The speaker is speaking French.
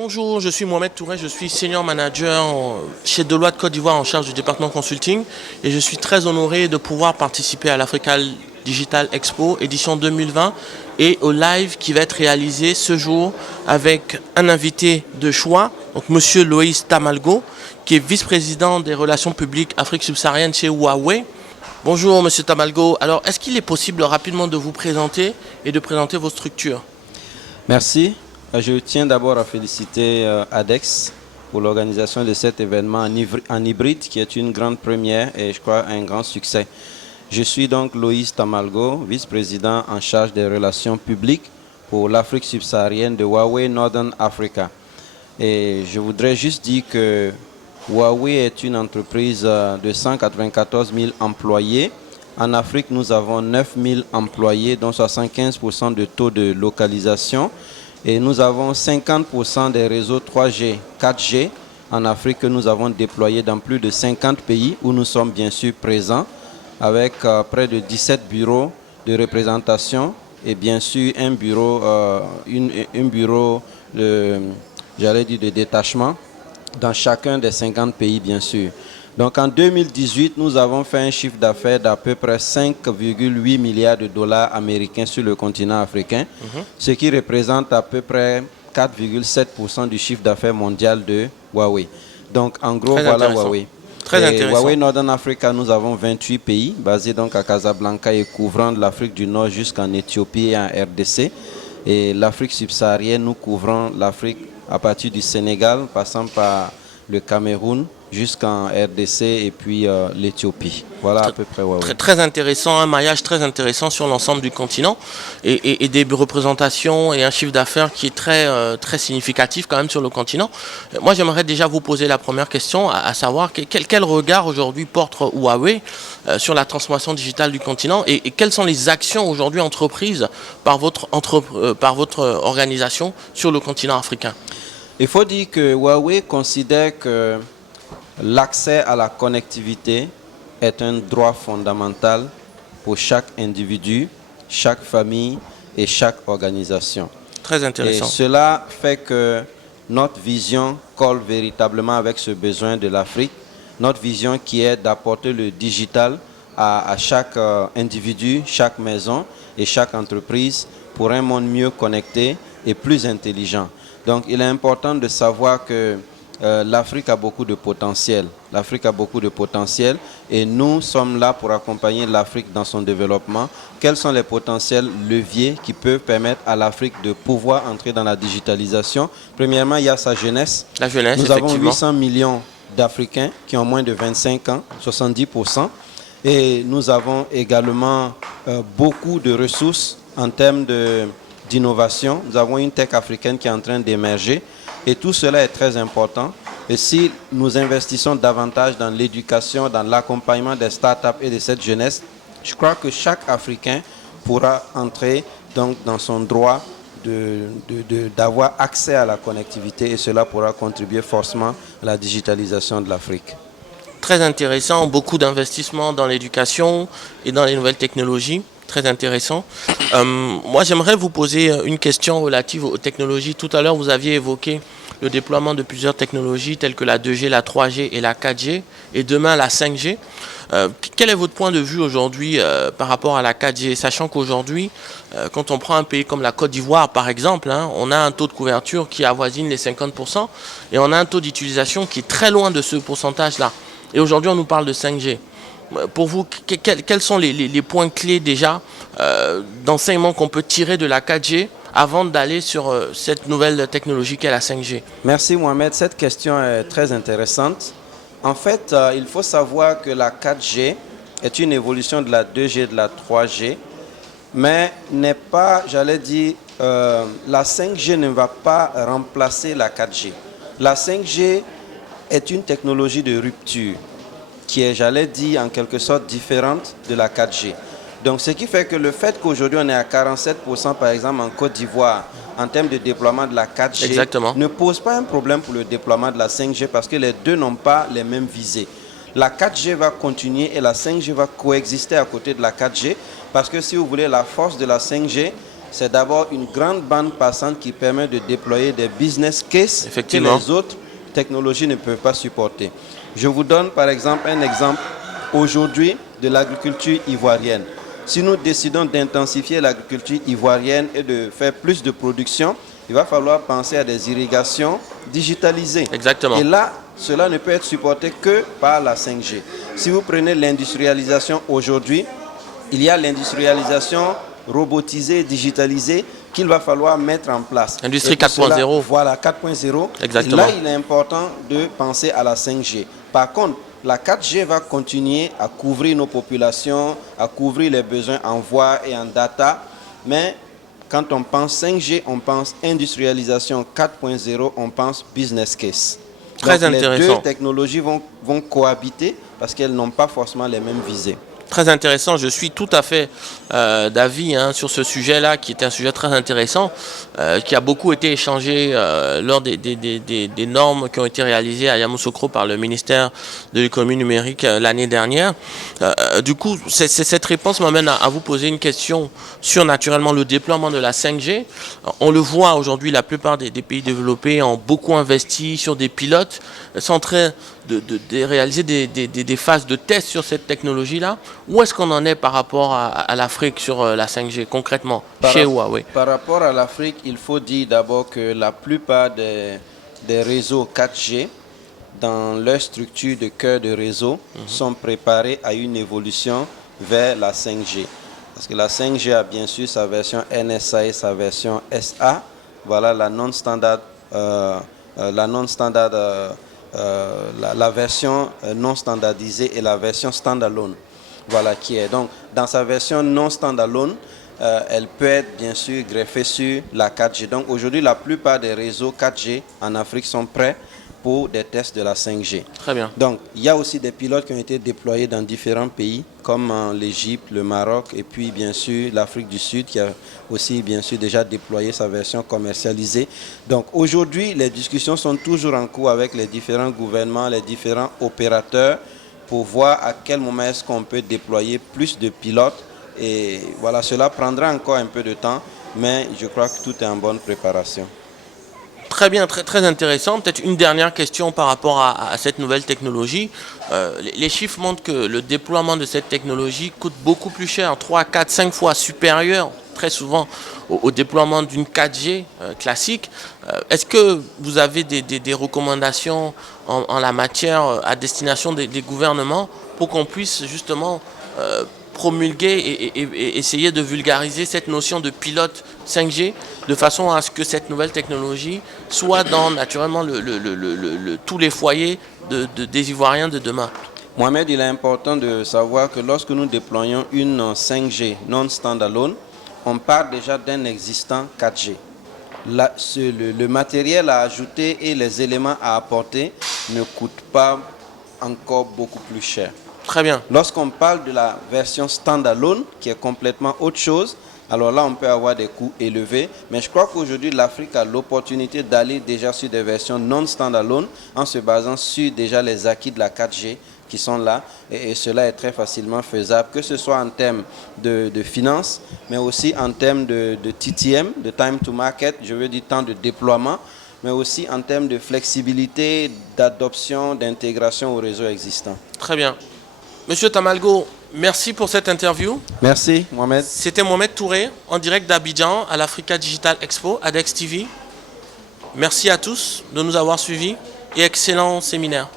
Bonjour, je suis Mohamed Touré, je suis senior manager chez Deloitte Côte d'Ivoire en charge du département consulting et je suis très honoré de pouvoir participer à l'Africa Digital Expo édition 2020 et au live qui va être réalisé ce jour avec un invité de choix, donc Monsieur Loïs Tamalgo, qui est vice-président des relations publiques Afrique subsaharienne chez Huawei. Bonjour Monsieur Tamalgo, alors est-ce qu'il est possible rapidement de vous présenter et de présenter vos structures? Merci. Je tiens d'abord à féliciter ADEX pour l'organisation de cet événement en hybride qui est une grande première et je crois un grand succès. Je suis donc Loïs Tamalgo, vice-président en charge des relations publiques pour l'Afrique subsaharienne de Huawei Northern Africa. Et je voudrais juste dire que Huawei est une entreprise de 194 000 employés. En Afrique, nous avons 9 000 employés, dont 75% de taux de localisation. Et nous avons 50% des réseaux 3G, 4G en Afrique que nous avons déployés dans plus de 50 pays où nous sommes bien sûr présents avec près de 17 bureaux de représentation et bien sûr un bureau, de détachement dans chacun des 50 pays bien sûr. Donc en 2018, nous avons fait un chiffre d'affaires d'à peu près 5,8 milliards de dollars américains sur le continent africain, ce qui représente à peu près 4,7% du chiffre d'affaires mondial de Huawei. Donc en gros, voilà Huawei. Très intéressant. Huawei Northern Africa, nous avons 28 pays, basés donc à Casablanca et couvrant de l'Afrique du Nord jusqu'en Éthiopie et en RDC. Et l'Afrique subsaharienne, nous couvrons l'Afrique à partir du Sénégal, passant par le Cameroun, jusqu'en RDC et puis l'Éthiopie. Voilà à peu près. Très intéressant, un maillage très intéressant sur l'ensemble du continent et des représentations et un chiffre d'affaires qui est très significatif quand même sur le continent. Moi, j'aimerais déjà vous poser la première question, à savoir quel regard aujourd'hui porte Huawei sur la transformation digitale du continent et quelles sont les actions aujourd'hui entreprises par votre organisation sur le continent africain? Il faut dire que Huawei considère que l'accès à la connectivité est un droit fondamental pour chaque individu, chaque famille et chaque organisation. Très intéressant. Et cela fait que notre vision colle véritablement avec ce besoin de l'Afrique. Notre vision qui est d'apporter le digital à chaque individu, chaque maison et chaque entreprise pour un monde mieux connecté et plus intelligent. Donc il est important de savoir que l'Afrique a beaucoup de potentiel. L'Afrique a beaucoup de potentiel et nous sommes là pour accompagner l'Afrique dans son développement. Quels sont les potentiels leviers qui peuvent permettre à l'Afrique de pouvoir entrer dans la digitalisation? Premièrement, il y a sa jeunesse. La jeunesse, nous avons 800 millions d'Africains qui ont moins de 25 ans, 70%. Et nous avons également beaucoup de ressources en termes d'innovation. Nous avons une tech africaine qui est en train d'émerger. Et tout cela est très important. Et si nous investissons davantage dans l'éducation, dans l'accompagnement des startups et de cette jeunesse, je crois que chaque Africain pourra entrer donc dans son droit d'avoir accès à la connectivité et cela pourra contribuer forcément à la digitalisation de l'Afrique. Très intéressant, beaucoup d'investissements dans l'éducation et dans les nouvelles technologies. Très intéressant. Moi, j'aimerais vous poser une question relative aux technologies. Tout à l'heure, vous aviez évoqué le déploiement de plusieurs technologies telles que la 2G, la 3G et la 4G, et demain la 5G. Quel est votre point de vue aujourd'hui par rapport à la 4G, sachant qu'aujourd'hui, quand on prend un pays comme la Côte d'Ivoire, par exemple, on a un taux de couverture qui avoisine les 50% et on a un taux d'utilisation qui est très loin de ce pourcentage-là. Et aujourd'hui, on nous parle de 5G. Pour vous, quels sont les points clés déjà d'enseignement qu'on peut tirer de la 4G avant d'aller sur cette nouvelle technologie qu'est la 5G? Merci Mohamed, cette question est très intéressante. En fait, il faut savoir que la 4G est une évolution de la 2G et de la 3G, mais n'est pas, j'allais dire, la 5G ne va pas remplacer la 4G. La 5G est une technologie de rupture qui est, j'allais dire, en quelque sorte différente de la 4G. Donc, ce qui fait que le fait qu'aujourd'hui on est à 47% par exemple en Côte d'Ivoire en termes de déploiement de la 4G Exactement. ne pose pas un problème pour le déploiement de la 5G parce que les deux n'ont pas les mêmes visées. La 4G va continuer et la 5G va coexister à côté de la 4G parce que si vous voulez, la force de la 5G c'est d'abord une grande bande passante qui permet de déployer des business cases que Effectivement. les autres technologies ne peuvent pas supporter. Je vous donne par exemple un exemple aujourd'hui de l'agriculture ivoirienne. Si nous décidons d'intensifier l'agriculture ivoirienne et de faire plus de production, il va falloir penser à des irrigations digitalisées. Exactement. Et là, cela ne peut être supporté que par la 5G. Si vous prenez l'industrialisation aujourd'hui, il y a l'industrialisation robotisée, digitalisée qu'il va falloir mettre en place. Industrie 4.0. Voilà, 4.0. Exactement. Et là, il est important de penser à la 5G. Par contre, la 4G va continuer à couvrir nos populations, à couvrir les besoins en voix et en data, mais quand on pense 5G, on pense industrialisation 4.0, on pense business case. Très Donc, intéressant. les deux technologies vont cohabiter parce qu'elles n'ont pas forcément les mêmes visées. Très intéressant, je suis tout à fait d'avis sur ce sujet-là, qui est un sujet très intéressant, qui a beaucoup été échangé lors des normes qui ont été réalisées à Yamoussoukro par le ministère de l'économie numérique l'année dernière. Du coup, cette réponse m'amène à vous poser une question sur naturellement le déploiement de la 5G. On le voit aujourd'hui, la plupart des pays développés ont beaucoup investi sur des pilotes, sont en train de réaliser des phases de test sur cette technologie-là. Où est-ce qu'on en est par rapport à l'Afrique sur la 5G concrètement chez Huawei? Par rapport à l'Afrique, il faut dire d'abord que la plupart des réseaux 4G, dans leur structure de cœur de réseau, sont préparés à une évolution vers la 5G. Parce que la 5G a bien sûr sa version NSA et sa version SA. Voilà la non-standard, la version non standardisée et la version standalone. Voilà qui est. Donc, dans sa version non standalone, elle peut être bien sûr greffée sur la 4G. Donc, aujourd'hui, la plupart des réseaux 4G en Afrique sont prêts pour des tests de la 5G. Très bien. Donc, il y a aussi des pilotes qui ont été déployés dans différents pays, comme l'Égypte, le Maroc, et puis bien sûr l'Afrique du Sud, qui a aussi bien sûr déjà déployé sa version commercialisée. Donc, aujourd'hui, les discussions sont toujours en cours avec les différents gouvernements, les différents opérateurs, pour voir à quel moment est-ce qu'on peut déployer plus de pilotes. Et voilà, cela prendra encore un peu de temps, mais je crois que tout est en bonne préparation. Très bien, très intéressant. Peut-être une dernière question par rapport à cette nouvelle technologie. Les chiffres montrent que le déploiement de cette technologie coûte beaucoup plus cher, 3, 4, 5 fois supérieur très souvent au déploiement d'une 4G classique. Est-ce que vous avez des recommandations en la matière à destination des gouvernements pour qu'on puisse justement promulguer et essayer de vulgariser cette notion de pilote 5G de façon à ce que cette nouvelle technologie soit dans naturellement tous les foyers des Ivoiriens de demain? Mohamed, il est important de savoir que lorsque nous déployons une 5G non standalone, on part déjà d'un existant 4G. Le matériel à ajouter et les éléments à apporter ne coûtent pas encore beaucoup plus cher. Très bien. Lorsqu'on parle de la version standalone, qui est complètement autre chose, alors là, on peut avoir des coûts élevés. Mais je crois qu'aujourd'hui, l'Afrique a l'opportunité d'aller déjà sur des versions non standalone en se basant sur déjà les acquis de la 4G qui sont là. Et cela est très facilement faisable, que ce soit en termes de finances, mais aussi en termes de TTM, de time to market, je veux dire temps de déploiement, mais aussi en termes de flexibilité, d'adoption, d'intégration au réseau existant. Très bien. Monsieur Tamalgo, merci pour cette interview. Merci, Mohamed. C'était Mohamed Touré, en direct d'Abidjan, à l'Africa Digital Expo, ADEX TV. Merci à tous de nous avoir suivis et excellent séminaire.